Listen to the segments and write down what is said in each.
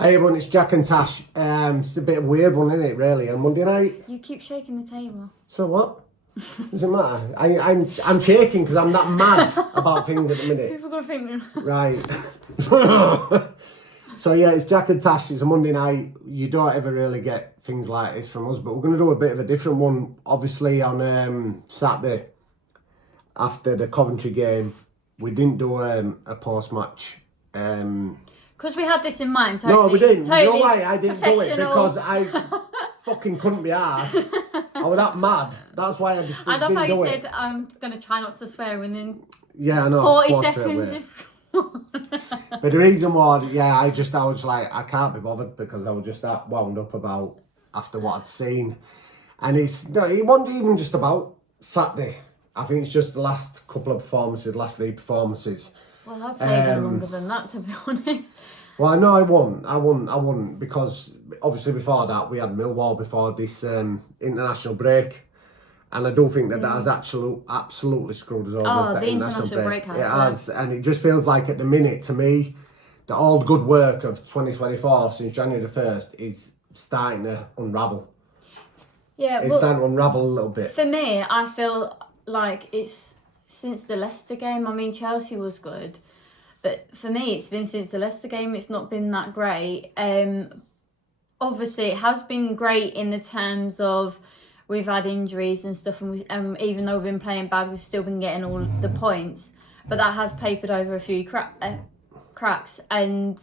Hey everyone, it's Jack and Tash. It's a bit of a weird one, isn't it, really, on Monday night? You keep shaking the table. So what? Doesn't matter. I'm shaking because I'm that mad about things at the minute. People gonna think. Right. So yeah, it's Jack and Tash. It's a Monday night. You don't ever really get things like this from us, but we're going to do a bit of a different one. Obviously on Saturday, after the Coventry game, we didn't do a post-match. Because we had this in mind. No, we didn't. Totally you know why I didn't do it? Because I fucking couldn't be arsed. I was that mad. That's why I just I didn't love how do you it. said I'm going to try not to swear within Yeah, I know. 40 seconds. But the reason why, I was like, I can't be bothered because I was just that wound up about after what I'd seen. And it wasn't even just about Saturday. I think it's just the last couple of performances, last three performances. Well, I'd say even longer than that, to be honest. Well, no, I wouldn't, because obviously before that we had Millwall before this international break, and I do think that has absolutely screwed us over. Oh, the international break has. It has, and it just feels like at the minute to me, the old good work of 2024 since January the 1st is starting to unravel. Yeah, it's starting to unravel a little bit. For me, I feel like it's since the Leicester game. I mean, Chelsea was good. But for me, it's been since the Leicester game, it's not been that great. Obviously, it has been great in the terms of we've had injuries and stuff, and even though we've been playing bad, we've still been getting all the points. But that has papered over a few cracks. And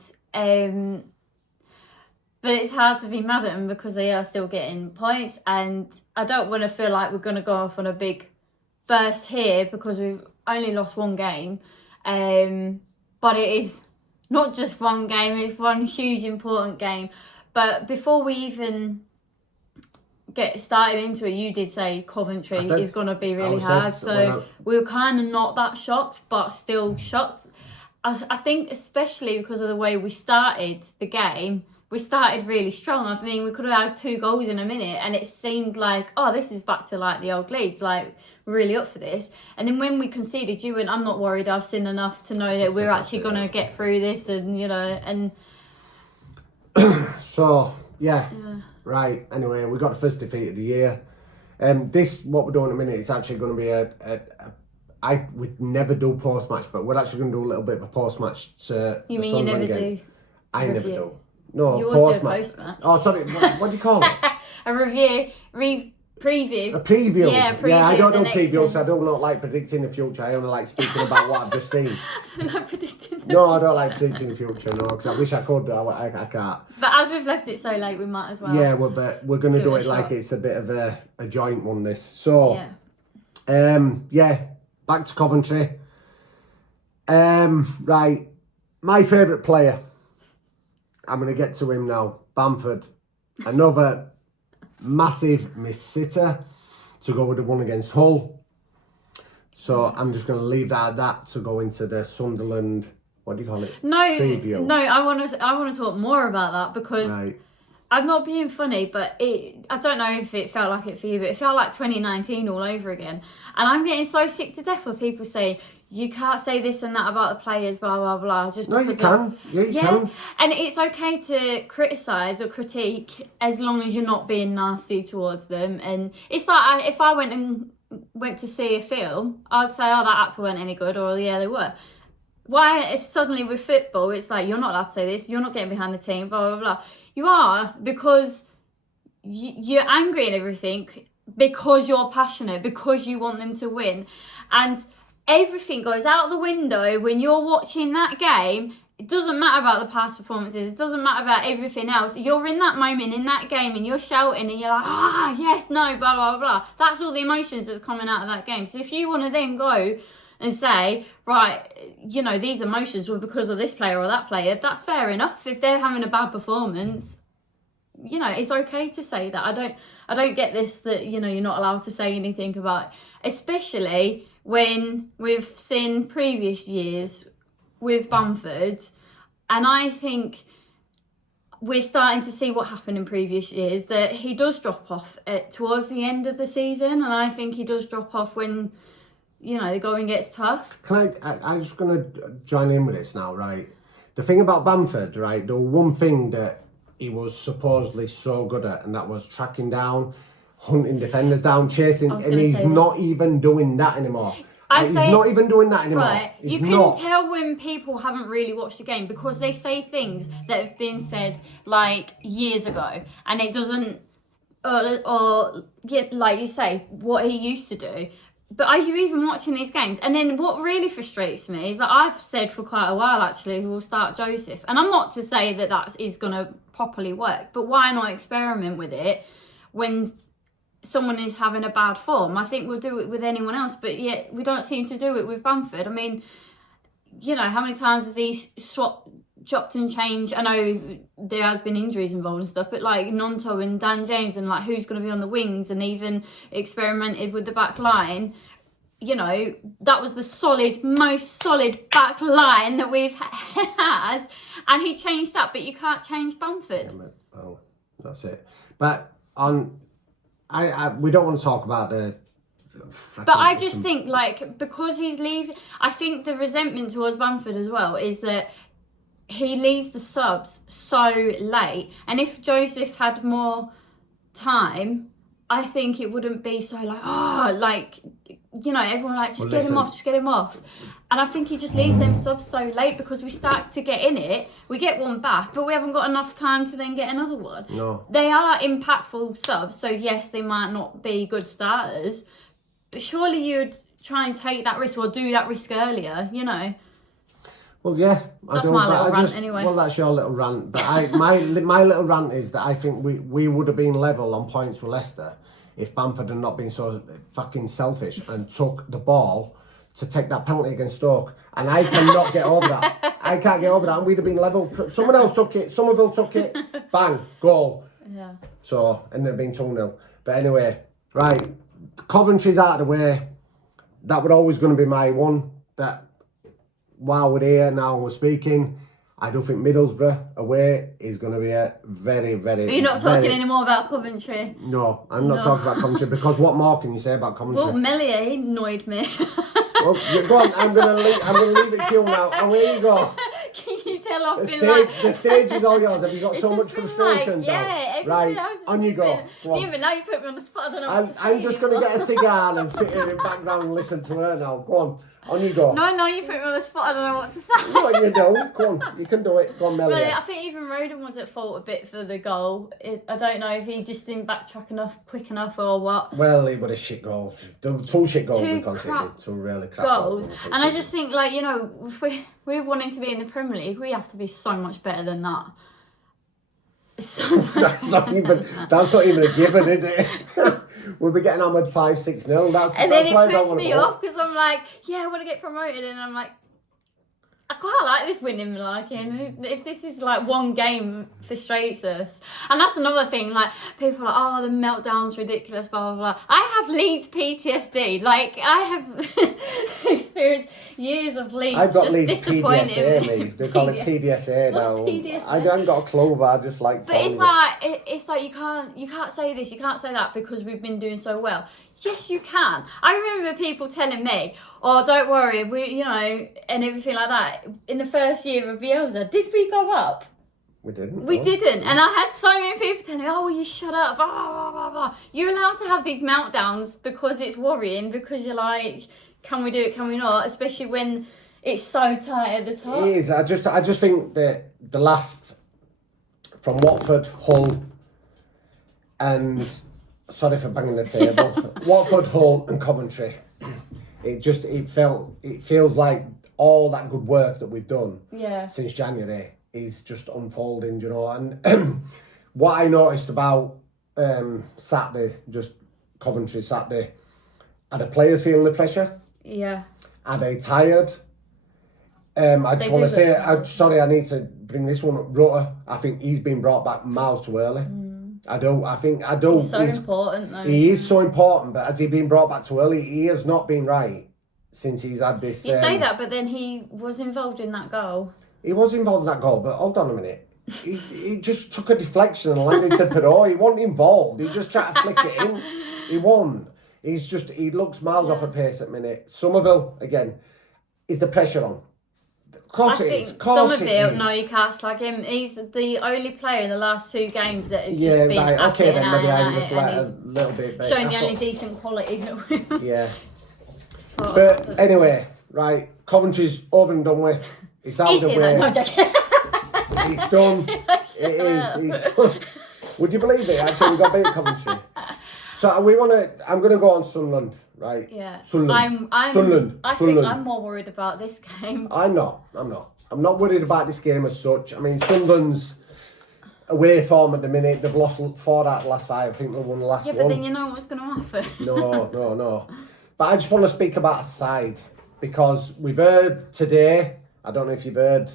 but it's hard to be mad at them because they are still getting points. And I don't want to feel like we're going to go off on a big burst here because we've only lost one game. But it is not just one game, it's one huge important game. But before we even get started into it, you did say Coventry is going to be really hard. So we were kind of not that shocked, but still shocked. I think especially because of the way we started the game, we started really strong. I mean, we could have had 2 goals in a minute and it seemed like, oh, this is back to like the old Leeds, like we're really up for this. And then when we conceded, you went, I'm not worried, I've seen enough to know that we're actually going to get through this and, and... So, yeah, right. Anyway, we got the first defeat of the year. What we're doing in a minute, is actually going to be I would never do post-match, but we're actually going to do a little bit of a post-match to You the mean Sunderland you never game. do? I never review. do. No, You always do a post-match. Oh, sorry, what do you call it? A review, preview. A preview. Yeah, preview. Yeah, I don't do previews. I don't like predicting the future. I only like speaking about what I've just seen. I don't like predicting No, I don't like predicting the future, no, because I wish I could. I can't. But as we've left it so late, we might as well. Yeah, but we're going to do it like it's a bit of a joint one, this. So, back to Coventry. Right, my favourite player. I'm going to get to him now. Bamford. Another massive miss-sitter to go with the one against Hull. So I'm just going to leave that at that to go into the Sunderland, what do you call it? Preview. No, I want to talk more about that because I'm not being funny, but I don't know if it felt like it for you, but it felt like 2019 all over again. And I'm getting so sick to death of people saying, you can't say this and that about the players, blah, blah, blah. No, you can. Yeah, you can. And it's okay to criticise or critique as long as you're not being nasty towards them. And it's like if I went to see a film, I'd say, oh, that actor weren't any good, or yeah, they were. Why it's suddenly with football, it's like, you're not allowed to say this, you're not getting behind the team, blah, blah, blah. You are, because you're angry and everything, because you're passionate, because you want them to win. And everything goes out the window when you're watching that game. It doesn't matter about the past performances. It doesn't matter about everything else. You're in that moment, in that game, and you're shouting and you're like, yes, no, blah, blah, blah. That's all the emotions that's coming out of that game. So if you want to then go and say, right, these emotions were because of this player or that player, that's fair enough. If they're having a bad performance, it's okay to say that. I don't get this that, you're not allowed to say anything about it, especially when we've seen previous years with Bamford, and I think we're starting to see what happened in previous years, that he does drop off towards the end of the season, and I think he does drop off when, the going gets tough. I'm just going to join in with this now, right? The thing about Bamford, right, the one thing that he was supposedly so good at, and that was tracking down, hunting defenders down, chasing, and he's not even doing that anymore. He's not even doing that anymore. Right, you can tell when people haven't really watched the game because they say things that have been said like years ago, and it doesn't, or like you say, what he used to do. But are you even watching these games? And then what really frustrates me is that I've said for quite a while actually we'll start Joseph, and I'm not to say that that is going to properly work, but why not experiment with it when someone is having a bad form? I think we'll do it with anyone else, but yet we don't seem to do it with Bamford. I mean, you know, how many times has he chopped and changed? I know there has been injuries involved and stuff, but like Nonto and Dan James and like who's going to be on the wings, and even experimented with the back line. You know, that was the most solid back line that we've had, and he changed that, but you can't change Bamford. Yeah, well, that's it. But we don't want to talk about the... But I just think, like, because he's leaving, I think the resentment towards Bamford as well is that he leaves the subs so late, and if Joseph had more time, I think it wouldn't be so like, you know, everyone like, just get him off. And I think he just leaves them subs so late because we start to get in it, we get one back, but we haven't got enough time to then get another one. No. They are impactful subs, so yes, they might not be good starters, but surely you'd try and take that risk or do that risk earlier, you know. Well, yeah. That's my little rant anyway. Well, that's your little rant. But my little rant is that I think we would have been level on points with Leicester if Bamford had not been so fucking selfish and took the ball to take that penalty against Stoke. And I cannot get over that. I can't get over that. And we'd have been level. Someone else took it. Somerville took it. Bang. Goal. Yeah. So, and it'd been 2-0. But anyway, right. Coventry's out of the way. That was always going to be my one. That while we're here now and we're speaking, I do think Middlesbrough away is going to be a very, very... You're not talking anymore about Coventry? No, I'm not talking about Coventry, because what more can you say about Coventry? Well, Melier annoyed me. Well, go on, I'm going to leave it to you now. Away you go. Can you tell I've been The stage is all yours. Have you got so much frustration? Like, yeah, right, on you go. Yeah, but now you put me on the spot. I don't know what to say I'm just going to get a cigar and sit in the background and listen to her now. Go on you go. No, you put me on the spot. I don't know what to say. No, you don't. Go on, you can do it. Go on, Melly. But I think even Roden was at fault a bit for the goal. I don't know if he just didn't backtrack quick enough or what. Well, it was a shit goal. Two shit goals we conceded. Two really crap goals. And I just think, like, you know, if we're wanting to be in the Premier League, we have to be so much better than that. So much that's not even a given, is it? We'll be getting hammered 5-6-0. That's then it pisses me off because I'm like, yeah, I want to get promoted, and I'm like, I quite like this winning, like, and if this is like one game frustrates us. And that's another thing, like, people are like, oh, the meltdown's ridiculous, blah, blah, blah. I have Leeds PTSD. Like, I have experienced years of Leeds. I've got just Leeds disappointing. PDSA, they call it PDSA now. What's PDSA? I haven't got a clue, but I just like But it's like you can't say this, you can't say that because we've been doing so well. Yes, you can. I remember people telling me, oh, don't worry, we, you know, and everything like that. In the first year of Bielsa, did we go up? We didn't. We didn't. And I had so many people telling me, oh, well, you shut up, blah, blah, blah, blah. You're allowed to have these meltdowns because it's worrying, because you're like, can we do it, can we not? Especially when it's so tight at the top. It is. I just think that the last, from Watford, Hull, and... Sorry for banging the table. Watford, Hull and Coventry. It feels like all that good work that we've done since January is just unfolding, you know. And what I noticed about Saturday, just Coventry Saturday, are the players feeling the pressure? Yeah. Are they tired? I just want to say, I need to bring this one up. Rutter, I think he's been brought back miles too early. I do. He's so important, though. He is so important, but has he been brought back too early? He has not been right since he's had this... You say that, but then he was involved in that goal. He was involved in that goal, but hold on a minute. He just took a deflection and landed to Perot. He wasn't involved. He just tried to flick it in. He won. He looks miles off a pace at minute. Somerville, again, is the pressure on? course I it is. think Course it Somerville, is. no, you can't slag him. He's the only player in the last 2 games that has Yeah, just been right. at Okay, it then and maybe at I'm it just and like a he's little bit. But showing I the thought- only decent quality that we Yeah. sort of- But anyway, right. Coventry's over and done with. It's out Is the it way. though? No, I'm joking. It's done. It is. It's done. Would you believe it? Actually, we got beat Coventry. So I'm gonna go on Sunderland, right? Yeah. Sunderland. Sunderland. I think Sunderland. I'm more worried about this game. I'm not. I'm not worried about this game as such. I mean, Sunderland's away form at the minute. They've lost 4 out of the last 5. I think they won the last Yeah, one. but then you know what's going to happen. No. But I just want to speak about a side because we've heard today, I don't know if you've heard,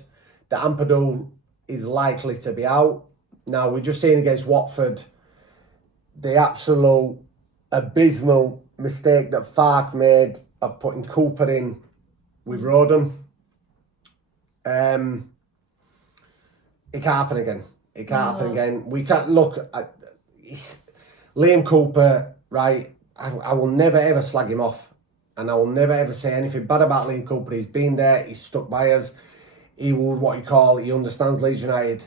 that Ampadu is likely to be out. Now, we're just seeing against Watford the absolute abysmal mistake that Fark made of putting Cooper in with Roden. It can't happen again. It can't happen again. We can't look at Liam Cooper, right? I will never ever slag him off, and I will never ever say anything bad about Liam Cooper. He's been there, he's stuck by us. He understands Leeds United,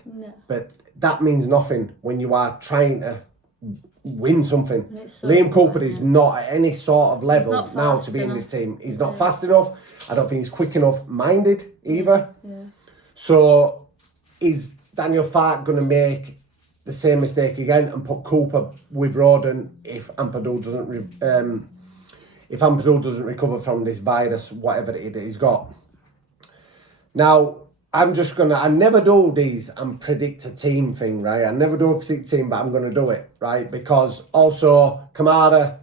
but that means nothing when you are trying to win something. Liam Cooper is not at any sort of level now to be in this team. He's not fast enough. I don't think he's quick enough minded either. Yeah. So is Daniel Fark going to make the same mistake again and put Cooper with Roden if Ampadu doesn't recover from this virus, whatever it is he's got? Now, I never do these and predict a team thing, right? I never do a predict team, but I'm going to do it, right? Because also, Kamara,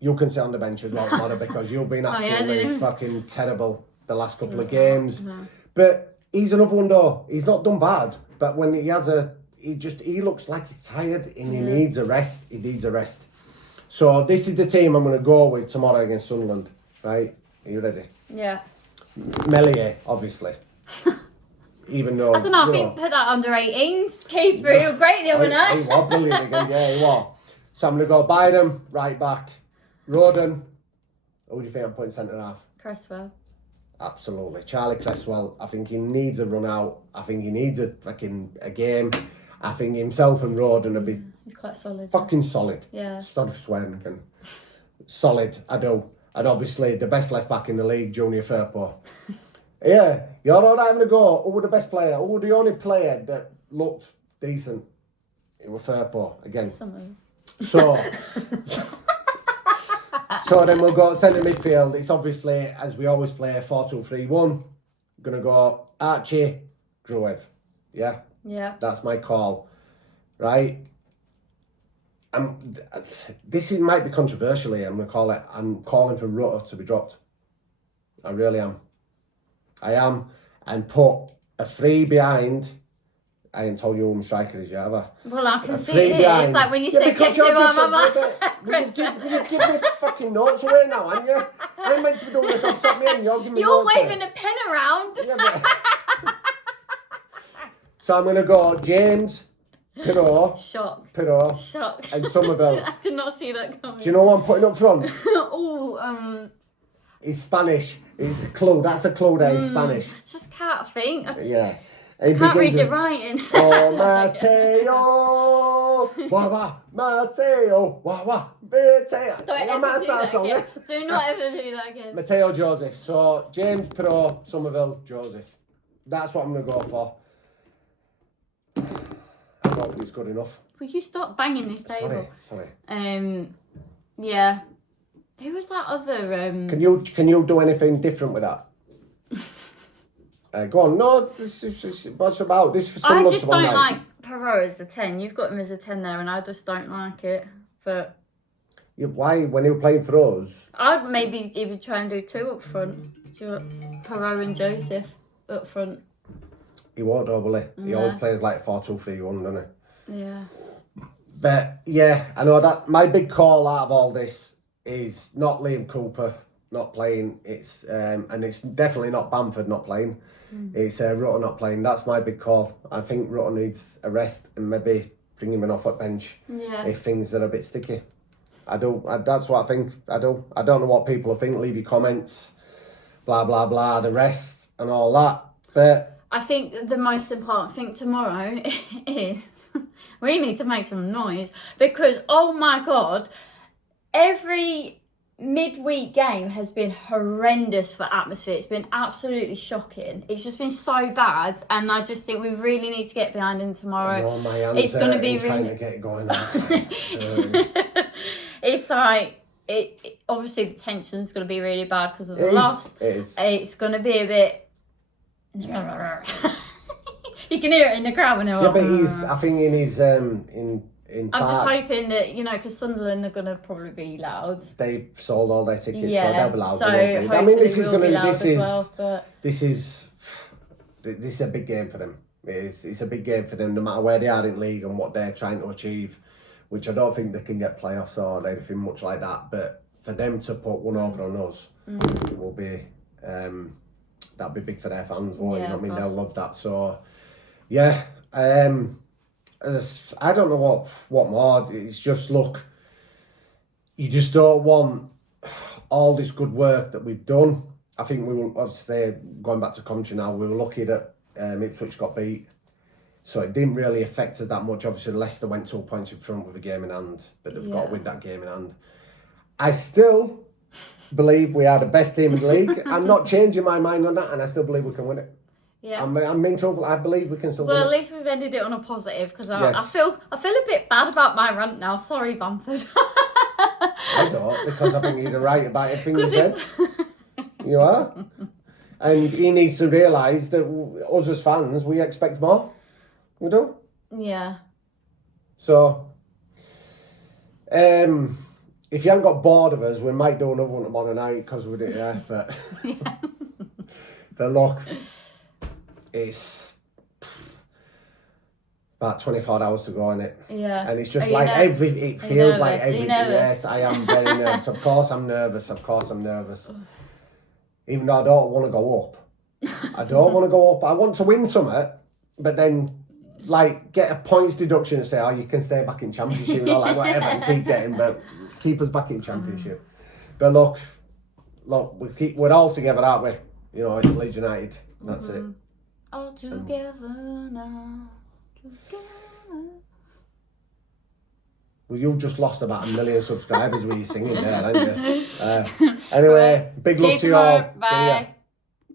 you can sit on the bench as well, Kamara, because you've been absolutely fucking terrible the last couple of games. No. But he's another one though. He's not done bad, but when he looks like he's tired and he needs a rest. He needs a rest. So this is the team I'm going to go with tomorrow against Sunderland, right? Are you ready? Yeah. Melier, obviously. Even though I don't know, I think put that under 18s keeper. He was great the other night. He was brilliant again, yeah, he was. So I'm going to go Biden, right back. Roden. Who do you think I'm putting centre half? Cresswell. Absolutely. Charlie Cresswell. I think he needs a run out. I think he needs a game. I think himself and Roden will be he's quite solid. Fucking solid. Yeah. Stop swearing again. Solid, I do. And obviously the best left back in the league, Junior Firpo. Yeah, you're all right having a go. Who was the best player? Who was the only player that looked decent? It was Firpo again. So then we'll go centre midfield. It's obviously, as we always play, 4-2-3-1. Gonna go Archie, Gruev. Yeah? Yeah. That's my call. Right? Might be controversial here. I'm calling for Rutter to be dropped. I really am. I am. And put a 3 behind. I ain't told you who my striker is yet, have I? Well, I can see it. It's like when you say, guess who I'm Will you give me fucking notes away now, aren't you? I'm meant to be doing this off the top of my head and you're giving me You're notes waving a pen around. Yeah, but... So I'm going to go James, Pirot, Shock. and Somerville. I did not see that coming. Do you know what I'm putting up front? He's Spanish. It's a clue. That's a clue there. He's Spanish. I just can't think. Yeah. I can't read your writing. Oh, Matteo. Wah, Matteo. Wah, Matteo. Don't ever do that again. Do not ever do that again. Matteo Joseph. So, James, Pirot, Somerville, Joseph. That's what I'm going to go for. I don't think it's good enough. Will you stop banging this table? Sorry. Yeah. Who was that other? Can you do anything different with that? Go on. No, this is what's about. This for some I just don't like Perot as a 10. You've got him as a 10 there, and I just don't like it. But why, when you were playing for us? I'd maybe even try and do 2 up front. Perot and Joseph up front. He won't, though, will he? He always plays like 4-2-3-1, doesn't he? Yeah. But yeah, I know that my big call out of all this is not Liam Cooper not playing. It's and it's definitely not Bamford not playing. It's Rutter not playing. That's my big call. I think Rutter needs a rest and maybe bring him off at bench if things are a bit sticky. That's what I think. I don't know what people think. Leave your comments. Blah blah blah. The rest and all that. But I think the most important thing tomorrow is we need to make some noise because, oh my God, every midweek game has been horrendous for atmosphere. It's been absolutely shocking. It's just been so bad, and I just think we really need to get behind him tomorrow. I know, my hands It's going to be trying really... to get it going. It's like obviously the tension's going to be really bad because of the loss. It is. It's going to be a bit. You can hear it in the crowd when they're yeah, but I think in his I'm just hoping that, because Sunderland are going to probably be loud. They sold all their tickets, Yeah, so they'll be loud. so I mean, this is going to this is a big game for them. It's a big game for them, no matter where they are in league and what they're trying to achieve. Which I don't think they can get playoffs or anything much like that. But for them to put one over on us, it will be that'll be big for their fans. You know what I mean? They'll love that. So yeah. I don't know what more. It's just, look, you just don't want all this good work that we've done. I think we were, obviously, going back to Coventry now, we were lucky that Ipswich got beat. So it didn't really affect us that much. Obviously, Leicester went 2 points in front with a game in hand, but they've got to win that game in hand. I still believe we are the best team in the league. I'm not changing my mind on that, and I still believe we can win it. Yeah. I'm being truthful. I believe we can still win it. Well, at least we've ended it on a positive because I feel a bit bad about my rant now. Sorry, Bamford. I don't, because I think you're right about everything you said. You are. And he needs to realise that us as fans, we expect more. We do. Yeah. So, if you haven't got bored of us, we might do another one tomorrow night because we did, but... But look... It's about 24 hours to go, innit? Yeah. And it's just like it feels like every... Yes, I am very nervous. Of course I'm nervous. Even though I don't want to go up. I don't want to go up. I want to win something, but then, like, get a points deduction and say, oh, you can stay back in Championship, or like whatever, and keep getting, but keep us back in Championship. But look, we're all together, aren't we? It's Leeds United. That's it. All together now. Together. Well, you've just lost about 1 million subscribers with you singing there, haven't you? Anyway, big love to you all. Bye. See ya.